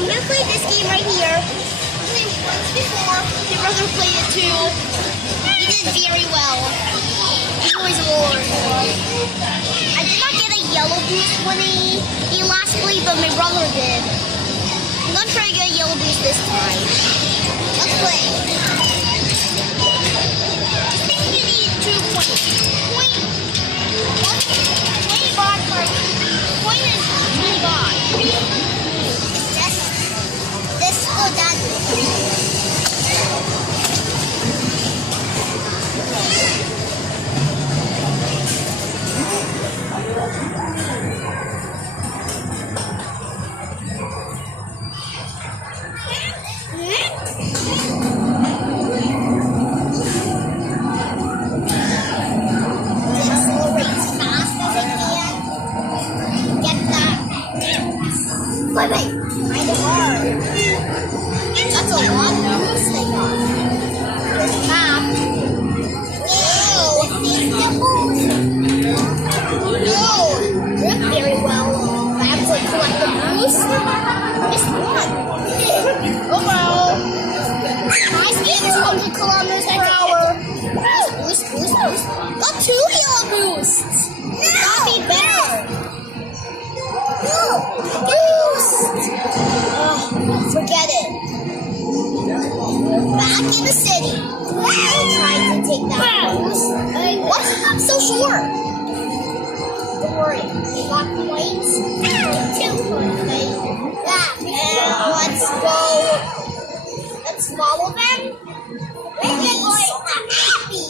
I'm gonna play this game right here. I played it once before. My brother played it too. He did very well. He always won. I did not get a yellow boost when he last played, but my brother did. I'm gonna try to get a yellow boost this time. Let's play. I think you need 2 points. Point baht for point is 2 baht. This go down. Wait, kind of hard. That's a lot of boost they got. There's a map. Whoa, it's the boost. No, drift very well. I have to collect the boost. Missed one. Oh well. My speed is 200 kilometers per hour. Boost. Got 2 yellow boosts. That'd be better. Forget it. Back in the city. I'm trying to take that boost. What's I'm so short? Don't worry. We got points. 2 points. And let's go. Let's follow them. And get happy.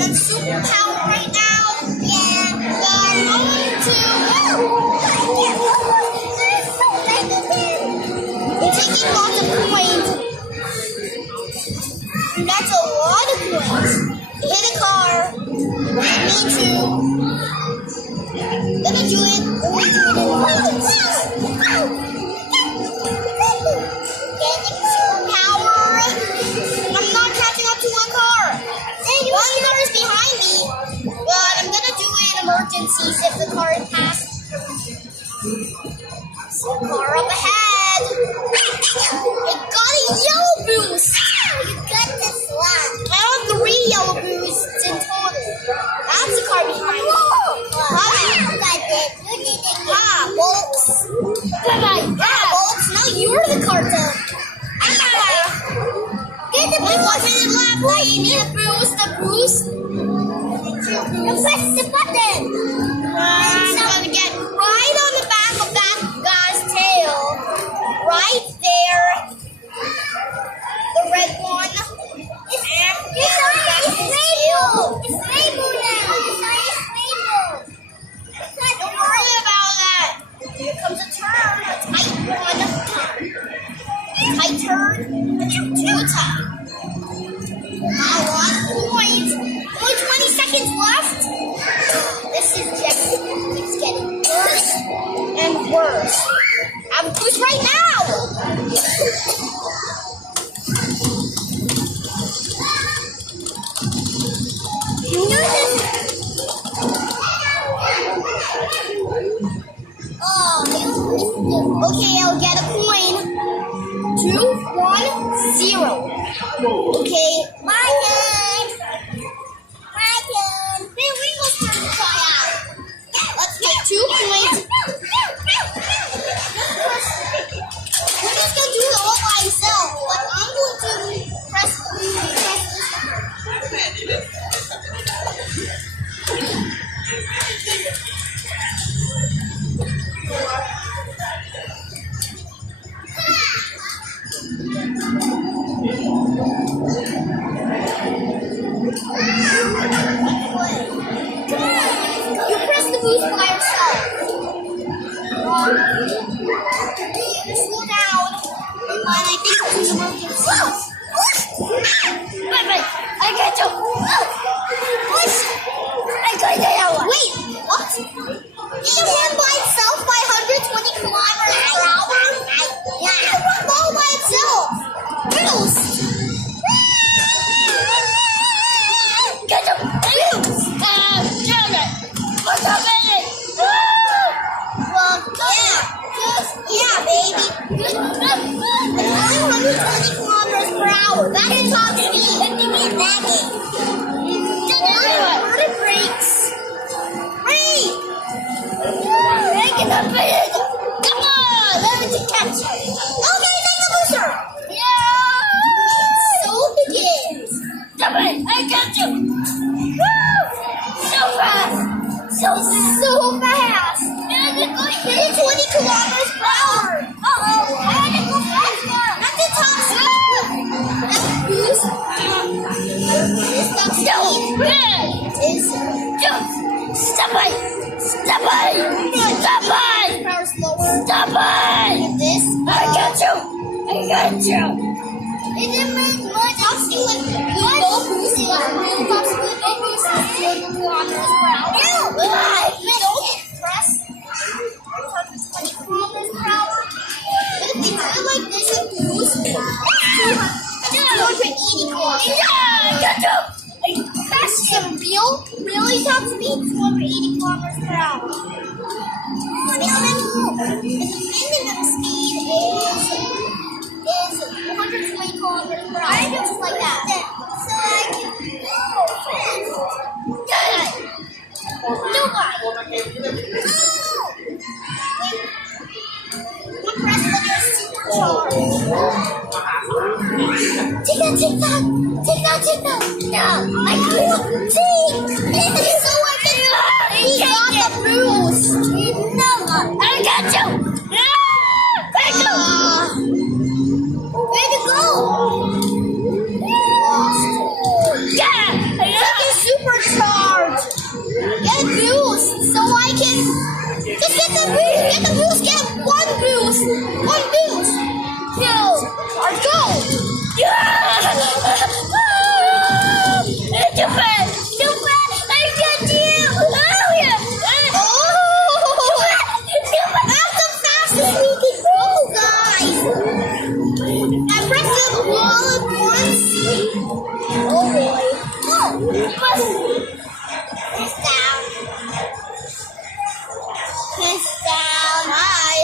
I'm super powered right now. And I'm going to. We're taking lots of coins. That's a lot of coins. Hit a car. Me too. Gonna do it. Only do it in emergencies. Getting superpower. I'm not catching up to one car. One car is behind me. But I'm gonna do it in emergencies if the car is passed. Car up ahead. I got a yellow boost. You got this one. I have 3 yellow boosts in total. That's the car behind me. Bolts. Bolts. Now you're the cartel. Get the boost. 1 minute left. Now you need a boost. You press the button. I'm gonna get right on the back of that guy's tail. Right there. The red one. It's rainbow. It's rainbow now. It's rainbow. Don't worry about that. Here comes a turn. A tight one. Tight turn. And you're too tight. A lot of points. Only 20 seconds left. This is just keeps getting worse and worse. I have a boost right now. Okay, I'll get a coin. 2, 1, 0. Okay, my turn. Hey, Ringo's turn to try out. Let's make 2 points. Ringo's gonna do it all by himself, but I'm going to press this. You press the boost by yourself. Slow down. And I think it's emergency. Wait, I got you. Push. I got you. Wait, what? Did it run by itself by 120 kilometers per hour? Yeah, it run all by itself. Riddles. Get him. Riddles. Damn it. What's happening? so fast. And it's going 20 kilometers per hour. Uh-oh. And it goes faster. At the top speed. That's a boost. This top speed is stop it. Stop it. Stop it. Power slower. Stop it. And this. I got you. It didn't make much. Top speed like no boost. Real top speed no boost. 20 kilometers per hour. Ew. Don't press. 20 kilometers per hour. If they do it like this and boost, 280 kilometers. Yeah. That's some really top speed. 280 kilometers per hour. Minimum speed is 120 kilometers per hour. Just like that. So I can go fast. Nobody. Wait. Press when you're supercharged. Take that. No, I can't take. So I can. He got the boost. No, I got you. Where to go? Yeah, I can supercharge. Get a boost, so I can just get the boost. Get the boost. Get one boost. Or go. Yeah. Too bad. I got you. Oh yeah. That's the fastest we can go, guys. I pressed the wall at once. Oh boy. Press down. Hi.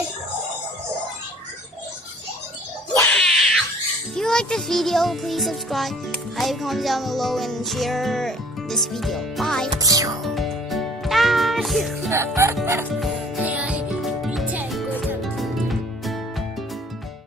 If you like this video, please subscribe, leave comments down below, and share this video. Bye.